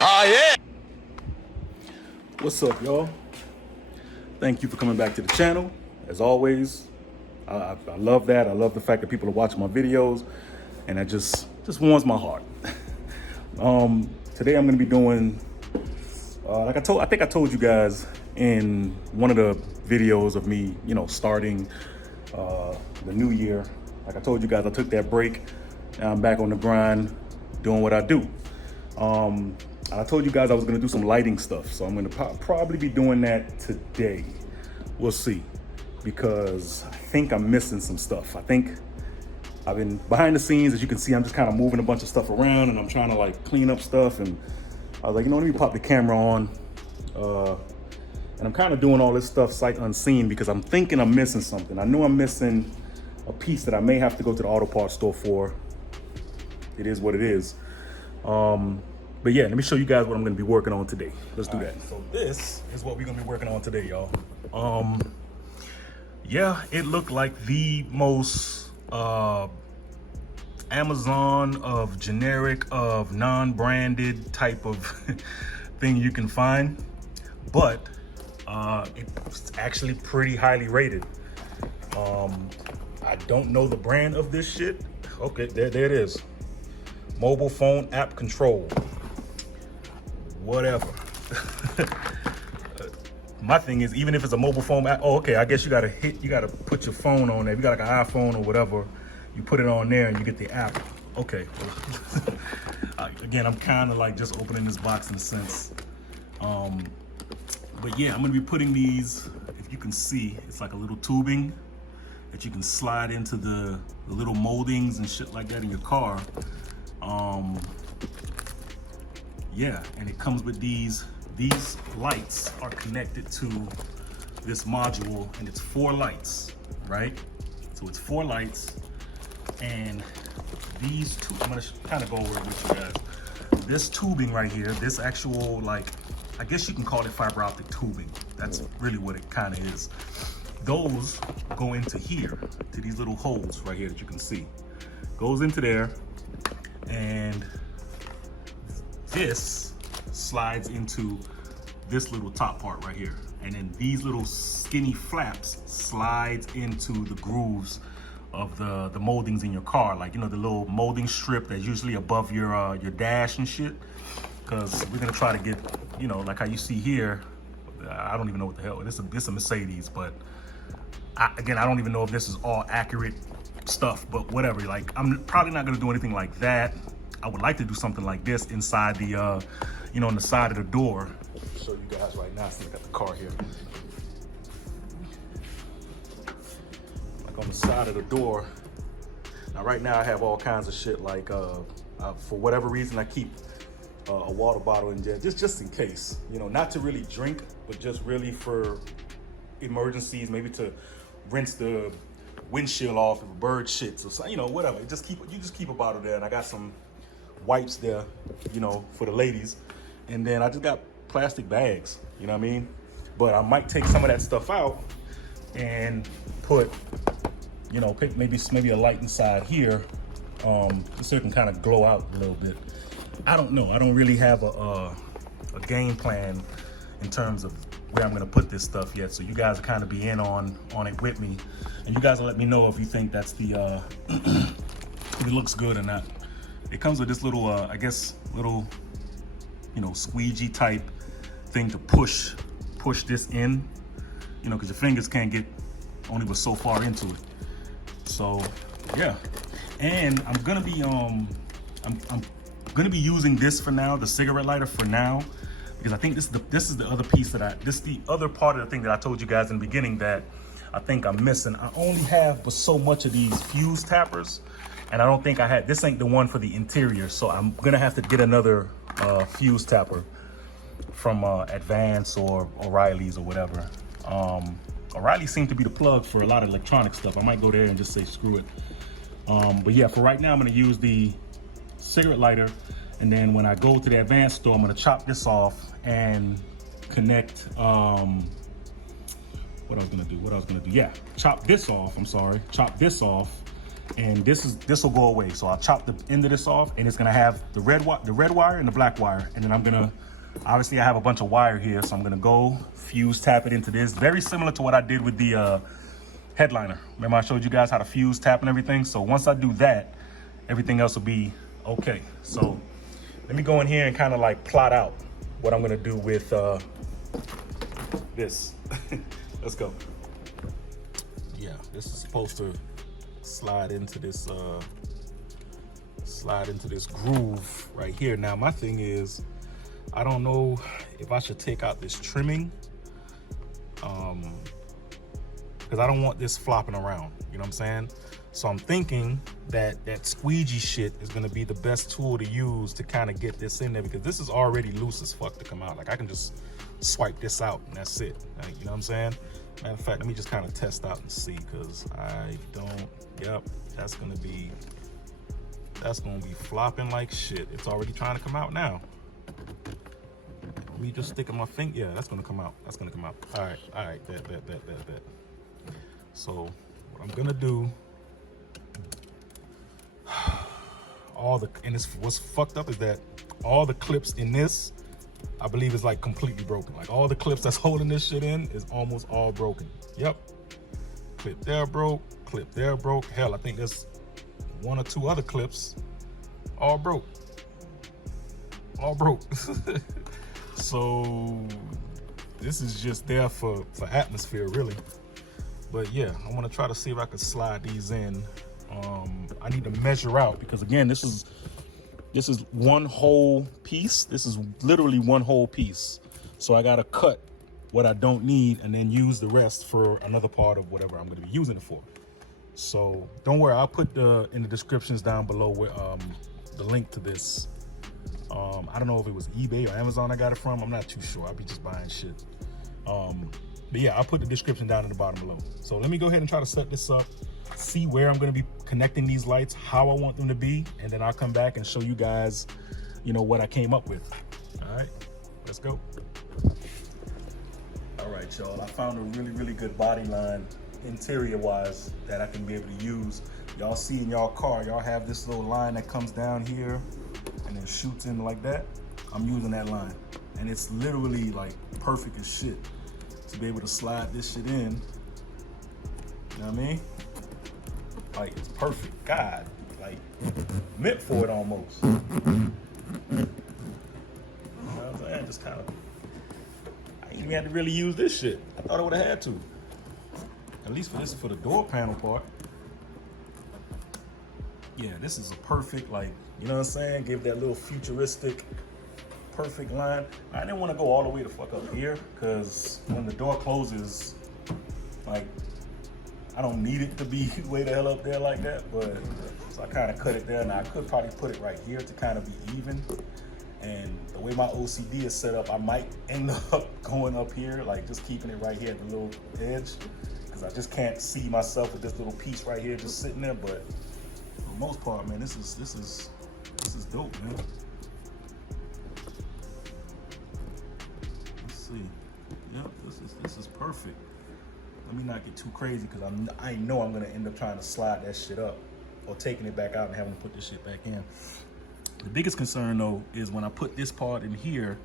Oh, yeah. What's up, y'all? Thank you for coming back to the channel. As always, I love that. I love the fact that people are watching my videos, and that just warms my heart. Today I'm going to be doing, I think I told you guys in one of the videos of me, starting the new year. Like I told you guys, I took that break. Now I'm back on the grind, doing what I do. I told you guys I was gonna do some lighting stuff, so I'm gonna probably be doing that today. We'll see, because I think I'm missing some stuff. I think I've been behind the scenes, as you can see, I'm just kind of moving a bunch of stuff around, and I'm trying to like clean up stuff. And I was like, let me pop the camera on. And I'm kind of doing all this stuff sight unseen because I'm thinking I'm missing something. I know I'm missing a piece that I may have to go to the auto parts store for. It is what it is. But yeah, let me show you guys what I'm gonna be working on today. Let's do that. So this is what we're gonna be working on today, y'all. Yeah, it looked like the most Amazon of generic, of non-branded type of thing you can find, but it's actually pretty highly rated. I don't know the brand of this shit. Okay, there it is. Mobile phone app control. Whatever. My thing is, even if it's a mobile phone app, oh, okay, I guess you gotta put your phone on there. If you got like an iPhone or whatever, you put it on there and you get the app. Okay. Again, I'm kind of like just opening this box in a sense. But yeah, I'm gonna be putting these, if you can see, it's like a little tubing that you can slide into the little moldings and shit like that in your car. Yeah, and it comes with these lights are connected to this module, and it's 4 lights, right? So it's 4 lights, and these two, I'm gonna kind of go over it with you guys. This tubing right here, this actual, like, I guess you can call it fiber optic tubing. That's really what it kind of is. Those go into here, to these little holes right here that you can see. Goes into there, and this slides into this little top part right here. And then these little skinny flaps slides into the grooves of the moldings in your car. Like, the little molding strip that's usually above your dash and shit. Because we're gonna try to get, like how you see here, I don't even know what the hell, this is a Mercedes, but again, I don't even know if this is all accurate stuff, but whatever. Like, I'm probably not gonna do anything like that. I would like to do something like this inside the, on the side of the door. I'll show you guys right now, since I got the car here. Like on the side of the door. Now, right now I have all kinds of shit, like, for whatever reason, I keep a water bottle in there, just in case, not to really drink, but just really for emergencies, maybe to rinse the windshield off if a bird shits or something, whatever. You just keep a bottle there, and I got some wipes there, for the ladies, and then I just got plastic bags, you know what I mean? But I might take some of that stuff out and put, maybe a light inside here, so it can kind of glow out a little bit. I don't know. I don't really have a game plan in terms of where I'm gonna put this stuff yet. So you guys will kind of be in on it with me, and you guys will let me know if you think that's the if it looks good or not. It comes with this little, I guess, little, squeegee type thing to push this in, because your fingers can't get only but so far into it. So yeah, and I'm gonna be I'm gonna be using this for now, the cigarette lighter for now, because I think this is the other piece this is the other part of the thing that I told you guys in the beginning that I think I'm missing. I only have but so much of these fuse tappers, and I don't think this ain't the one for the interior, so I'm gonna have to get another fuse tapper from Advance or O'Reilly's or whatever. O'Reilly seemed to be the plug for a lot of electronic stuff. I might go there and just say screw it. But yeah, for right now, I'm gonna use the cigarette lighter, and then when I go to the Advance store, I'm gonna chop this off and connect, what I was gonna do, yeah, chop this off, chop this off, and this will go away. So I'll chop the end of this off, and it's gonna have the red wire and the black wire. And then I'm gonna, obviously I have a bunch of wire here, so I'm gonna go fuse tap it into this. Very similar to what I did with the headliner. Remember I showed you guys how to fuse tap and everything? So once I do that, everything else will be okay. So let me go in here and kind of like plot out what I'm gonna do with this. Let's go. Yeah, this is supposed to slide into this groove right here. Now my thing is, I don't know if I should take out this trimming, because I don't want this flopping around, you know what I'm saying? So I'm thinking that that squeegee shit is gonna be the best tool to use to kind of get this in there, because this is already loose as fuck to come out. Like I can just swipe this out and that's it. Like, you know what I'm saying? Matter of fact, let me just kind of test out and see, because I don't, yep, that's gonna be flopping like shit. It's already trying to come out now. Let me just stick in my finger. Yeah, that's gonna come out. That's gonna come out. All right, that. So what I'm gonna do, and what's fucked up is that all the clips in this, I believe, is like completely broken. Like all the clips that's holding this shit in is almost all broken. Yep. Clip there broke, clip there broke. Hell, I think there's 1 or 2 other clips all broke. All broke. So this is just there for atmosphere, really. But yeah, I want to try to see if I can slide these in. I need to measure out, because again, this is one whole piece. This is literally one whole piece. So I gotta cut what I don't need and then use the rest for another part of whatever I'm gonna be using it for. So don't worry, I'll put in the descriptions down below where the link to this. I don't know if it was eBay or Amazon I got it from. I'm not too sure. I'll be just buying shit. But yeah, I'll put the description down in the bottom below. So let me go ahead and try to set this up, see where I'm gonna be connecting these lights, how I want them to be, and then I'll come back and show you guys, you know, what I came up with. All right, let's go. All right, y'all, I found a really good body line interior-wise that I can be able to use. Y'all see in y'all car, y'all have this little line that comes down here and then shoots in like that. I'm using that line, and it's literally like perfect as shit to be able to slide this shit in. You know what I mean? Like, it's perfect. God, like, meant for it almost. You know what I'm saying? Just kind of, I ain't even had to really use this shit. I thought I would have had to. At least for the door panel part. Yeah, this is a perfect, like, you know what I'm saying? Give that little futuristic, perfect line. I didn't want to go all the way the fuck up here, because when the door closes, like, I don't need it to be way the hell up there like that, but so I kind of cut it there. Now I could probably put it right here to kind of be even. And the way my OCD is set up, I might end up going up here, like just keeping it right here at the little edge, because I just can't see myself with this little piece right here just sitting there. But for the most part, man, this is dope, man. Let's see. Yep, this is perfect. Let me not get too crazy, because I know I'm gonna end up trying to slide that shit up or taking it back out and having to put this shit back in. The biggest concern though is when I put this part in here,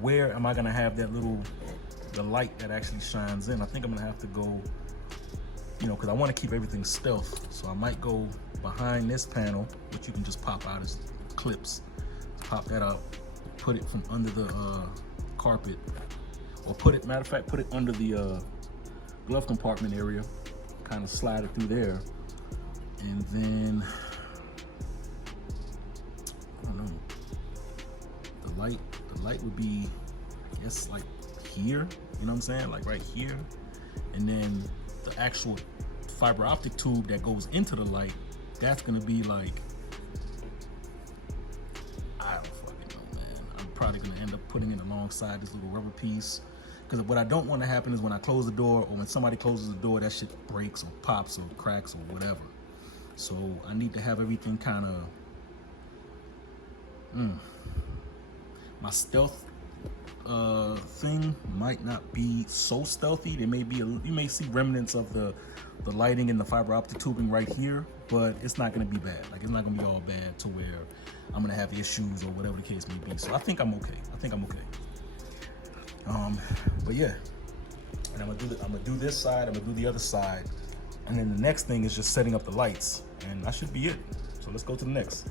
where am I gonna have that the light that actually shines in? I think I'm gonna have to go, you know, because I want to keep everything stealth. So I might go behind this panel, which you can just pop out as clips. Pop that out, put it from under the carpet, or matter of fact, put it under the glove compartment area, kind of slide it through there, and then I don't know, the light would be, I guess, like here, you know what I'm saying, like right here, and then the actual fiber optic tube that goes into the light, that's gonna be like, I don't fucking know, man. I'm probably gonna end up putting it alongside this little rubber piece. Because what I don't want to happen is when I close the door, or when somebody closes the door, that shit breaks or pops or cracks or whatever. So I need to have everything kind of, my stealth thing might not be so stealthy. There may be you may see remnants of the lighting and the fiber optic tubing right here, but it's not gonna be bad. Like, it's not gonna be all bad to where I'm gonna have issues or whatever the case may be. So I think I'm okay. But yeah, and I'm gonna do this side, I'm gonna do the other side, and then the next thing is just setting up the lights, and that should be it. So let's go to the next.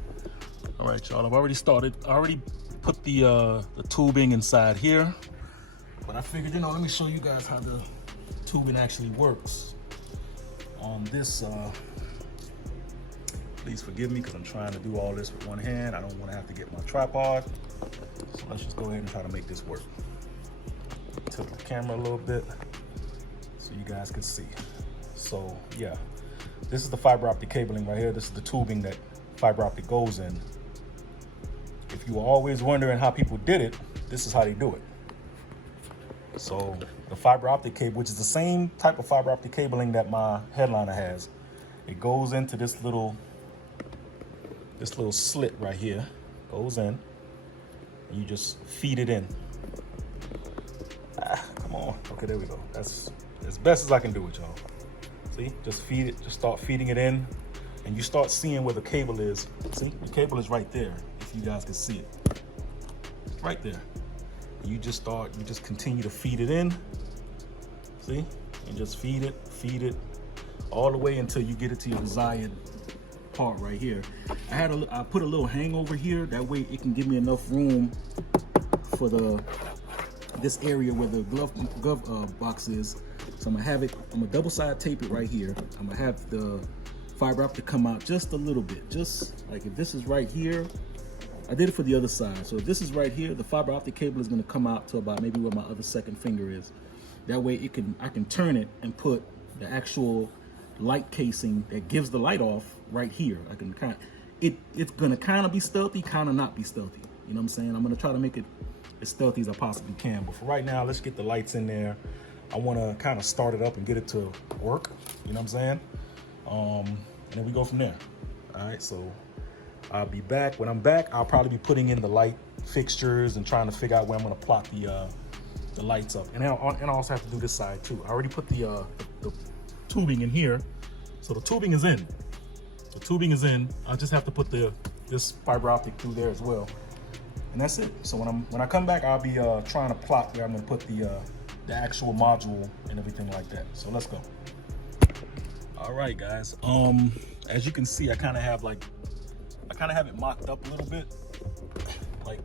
All right, y'all, I've already started. I already put the tubing inside here, but I figured, let me show you guys how the tubing actually works on this. Please forgive me because I'm trying to do all this with one hand. I don't want to have to get my tripod. So let's just go ahead and try to make this work. Tilt the camera a little bit so you guys can see. So yeah, this is the fiber optic cabling right here. This is the tubing that fiber optic goes in. If you were always wondering how people did it, this is how they do it. So the fiber optic cable, which is the same type of fiber optic cabling that my headliner has, it goes into this little slit right here, goes in, and you just feed it in. Come on. Okay, there we go. That's as best as I can do it, y'all. See, just feed it, just start feeding it in, and you start seeing where the cable is. See, the cable is right there, if you guys can see it. Right there. You just continue to feed it in. See? And just feed it, all the way until you get it to your desired part right here. I put a little hangover here, that way it can give me enough room for this area where the glove box is. So I'm gonna double side tape it right here. I'm gonna have the fiber optic come out just a little bit, just like if this is right here. I did it for the other side. So if this is right here, the fiber optic cable is gonna come out to about maybe where my other second finger is. That way I can turn it and put the actual light casing that gives the light off right here. I can it's gonna kind of be stealthy, kind of not be stealthy. You know what I'm saying? I'm gonna try to make it as stealthy as I possibly can. But for right now, let's get the lights in there. I wanna kind of start it up and get it to work. You know what I'm saying? And then we go from there. All right, so I'll be back. When I'm back, I'll probably be putting in the light fixtures and trying to figure out where I'm gonna plot the lights up. And I also have to do this side too. I already put the tubing in here. So the tubing is in. The tubing is in. I just have to put this fiber optic through there as well. And that's it. So when I come back, I'll be trying to plot where I'm gonna put the actual module and everything like that. So let's go. All right, guys. As you can see, I kind of have it mocked up a little bit. Like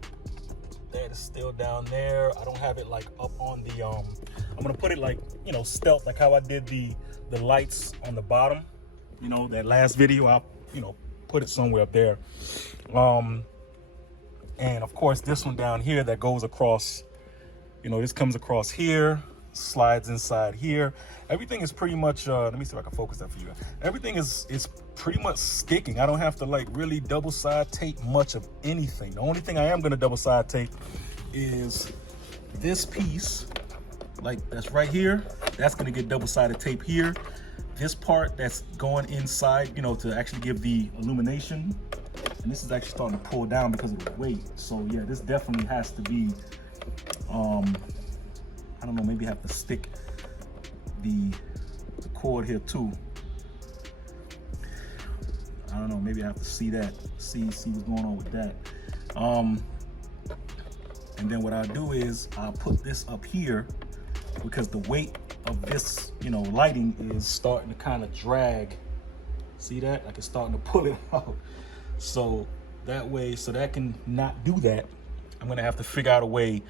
that is still down there. I don't have it like up on the I'm gonna put it like, stealth, like how I did the lights on the bottom. That last video, I'll put it somewhere up there. And of course this one down here that goes across, this comes across here, slides inside here. Everything is pretty much let me see if I can focus that for you. Everything is pretty much sticking. I don't have to like really double side tape much of anything. The only thing I am going to double side tape is this piece, like that's right here. That's going to get double sided tape here. This part that's going inside, to actually give the illumination, and this is actually starting to pull down because of the weight. So yeah, this definitely has to be I don't know, maybe have to stick the cord here too. I don't know, maybe I have to see what's going on with that. And then what I'll do is I'll put this up here because the weight of this, lighting is starting to kind of drag. See that? Like it's starting to pull it out. So that way, so that can not do that, I'm gonna have to figure out a way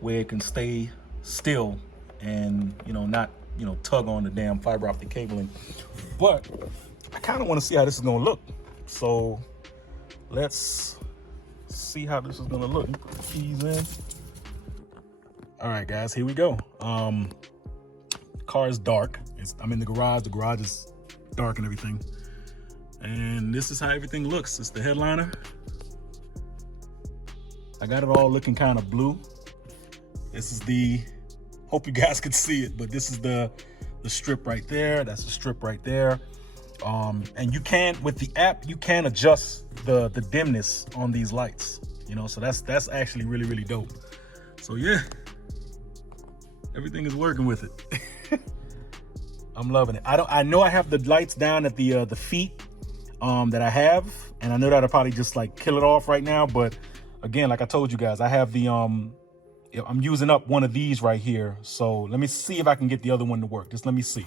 where it can stay still and not tug on the damn fiber optic cabling. But I kind of want to see how this is gonna look, so let's see how this is gonna look. Put the keys in. All right, guys, here we go. The car is dark. I'm in the garage is dark and everything, and this is how everything looks. It's the headliner. I got it all looking kind of blue. This is hope you guys can see it, but this is the strip right there. That's the strip right there. And you can, with the app, you can adjust the dimness on these lights, so that's actually really, really dope. So yeah, everything is working with it. I'm loving it. I know I have the lights down at the feet, that I have, and I know that I'll probably just like kill it off right now, but again, like I told you guys, I have the I'm using up one of these right here, so let me see if I can get the other one to work. Just let me see.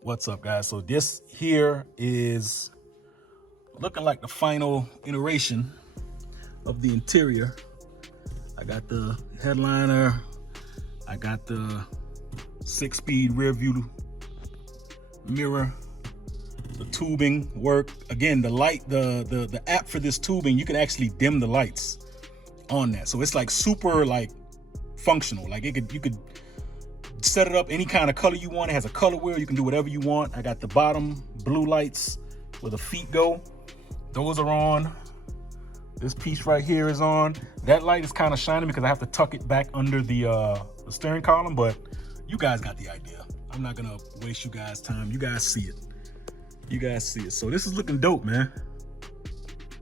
What's up, guys? So this here is looking like the final iteration of the interior. I got the headliner, I got the SickSpeed rear view mirror, the tubing work. Again, the light, the app for this tubing, you can actually dim the lights on that. So it's like super like functional. Like you could set it up any kind of color you want. It has a color wheel. You can do whatever you want. I got the bottom blue lights where the feet go. Those are on. This piece right here is on. That light is kind of shiny because I have to tuck it back under the steering column, but you guys got the idea. I'm not gonna waste you guys' time. You guys see it. You guys see it. So this is looking dope, man.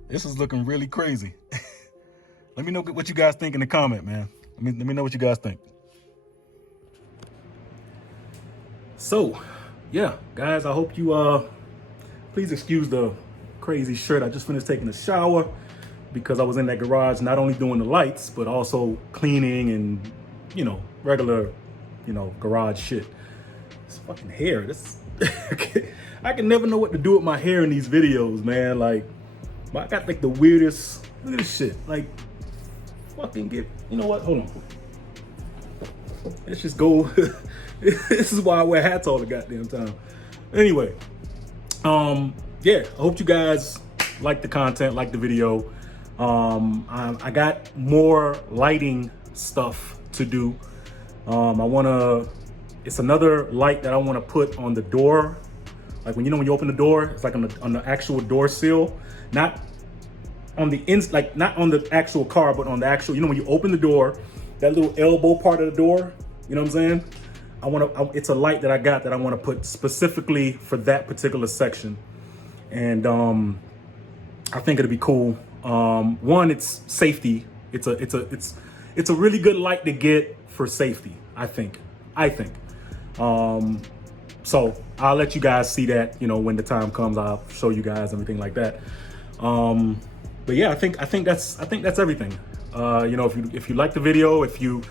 This is looking really crazy. Let me know what you guys think in the comment, man. Let me know what you guys think. So, yeah, guys, I hope you please excuse the crazy shirt. I just finished taking a shower because I was in that garage not only doing the lights, but also cleaning and, you know, regular, you know, garage shit. This fucking hair, this I can never know what to do with my hair in these videos, man. Like, I got like the weirdest, look at this shit. Like, fucking get, you know what? Hold on. Let's just go. This is why I wear hats all the goddamn time. Anyway, yeah, I hope you guys like the content, like the video. I got more lighting stuff to do. It's another light that I want to put on the door. Like when you open the door, it's like on the actual door sill, not on the like not on the actual car, but on the actual, when you open the door, that little elbow part of the door, you know what I'm saying? It's a light that I got that I want to put specifically for that particular section. And I think it'll be cool. One, it's safety. It's a really good light to get for safety, I think. So I'll let you guys see that, when the time comes. I'll show you guys everything like that. But yeah, I think that's everything. If you like the video, if you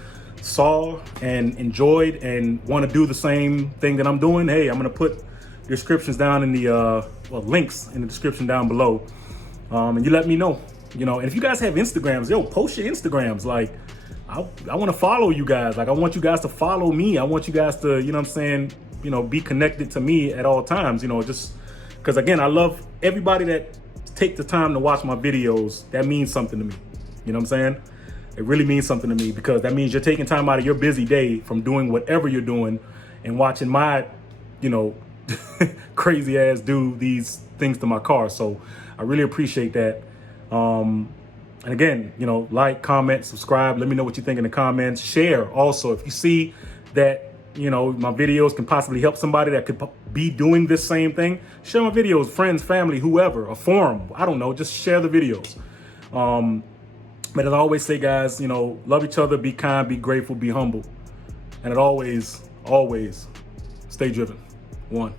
saw and enjoyed and want to do the same thing that I'm doing, hey, I'm gonna put descriptions down in the links in the description down below, and you let me know. And if you guys have Instagrams, post your Instagrams. Like, I want to follow you guys. Like, I want you guys to follow me. I want you guys to, be connected to me at all times. Just because, again, I love everybody that take the time to watch my videos. That means something to me. You know what I'm saying? It really means something to me, because that means you're taking time out of your busy day from doing whatever you're doing and watching my, crazy ass do these things to my car. So I really appreciate that. And again, like, comment, subscribe. Let me know what you think in the comments. Share also. If you see that, my videos can possibly help somebody that could be doing this same thing, share my videos, friends, family, whoever, a forum. I don't know, just share the videos. But as I always say, guys, love each other, be kind, be grateful, be humble. And always, always stay driven. One.